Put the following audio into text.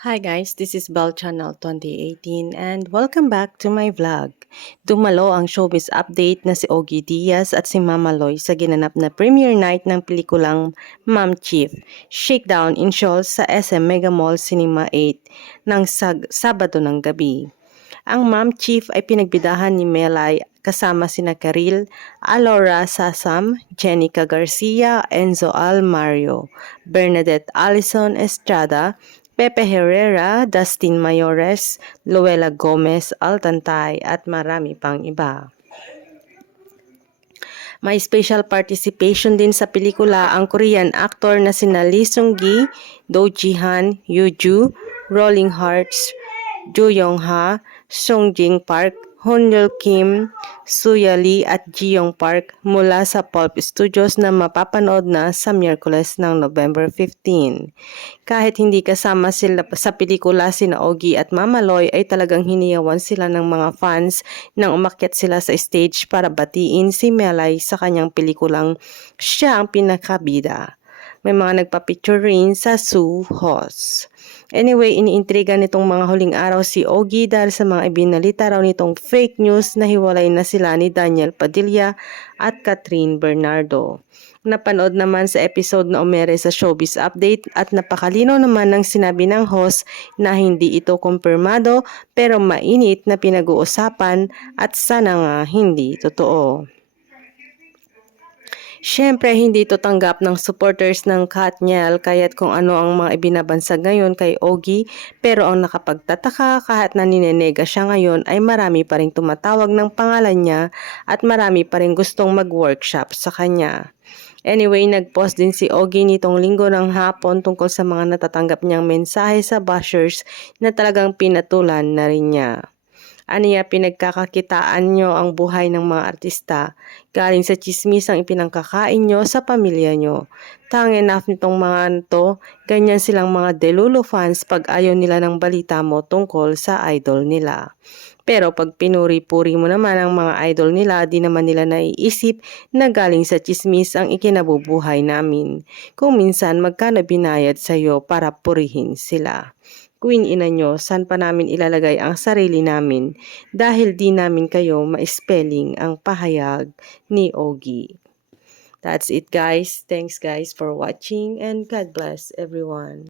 Hi guys, this is Bell Channel 2018 and welcome back to my vlog. Dumalo ang showbiz update na si Ogie Diaz at si Mama Loy sa ginanap na premiere night ng pelikulang Mom Chief, Shakedown in Shoals sa SM Mega Mall Cinema 8 ng sag- Sabado ng gabi. Ang Mom Chief ay pinagbidahan ni Melay kasama sina Karil, Alora Sasam, Jenica Garcia, Enzo Almario, Bernadette Allison Estrada, Pepe Herrera, Dustin Mayores, Luella Gomez, Altantay at marami pang iba. May special participation din sa pelikula ang Korean actor na sina Lee Sung-gi, Do Ji-han, Yoo-ju, Rolling Hearts, Jo Young-ha, Sung Jing Park, Hyun Kim, Suya Lee at Ji-young Park mula sa Pulp Studios na mapapanood na sa Miyerkules ng November 15. Kahit hindi kasama sila sa pelikula sina Ogie at Mama Loy ay talagang hiniyawan sila ng mga fans nang umakyat sila sa stage para batiin si Melay sa kanyang pelikulang siya ang pinakabida. May mga nagpa-picture rin sa Sue Hos. Anyway, iniintriga nitong mga huling araw si Ogie dahil sa mga ibinalita raw nitong fake news na hiwalay na sila ni Daniel Padilla at Catherine Bernardo. Napanood naman sa episode na umere sa Showbiz Update at napakalino naman ng sinabi ng host na hindi ito kumpirmado pero mainit na pinag-uusapan at sana nga hindi totoo. Siyempre, hindi ito tanggap ng supporters ng Katniel kaya't kung ano ang mga ibinabansag ngayon kay Ogie pero ang nakapagtataka kahit na ninenega siya ngayon ay marami pa rin tumatawag ng pangalan niya at marami pa rin gustong mag-workshop sa kanya. Anyway, nag-post din si Ogie nitong linggo ng hapon tungkol sa mga natatanggap niyang mensahe sa bashers na talagang pinatulan na rin niya. Aniya pinagkakakitaan nyo ang buhay ng mga artista. Galing sa chismis ang ipinangkakain nyo sa pamilya nyo. Tang enough nitong mga to, ganyan silang mga delulu fans pag ayaw nila ng balita mo tungkol sa idol nila. Pero pag pinuri-puri mo naman ang mga idol nila, di naman nila naiisip na galing sa chismis ang ikinabubuhay namin. Kung minsan magkano binayad sa'yo para purihin sila. Queen ina nyo, saan pa namin ilalagay ang sarili namin dahil di namin kayo ma-spelling ang pahayag ni Ogie. That's it guys. Thanks guys for watching and God bless everyone.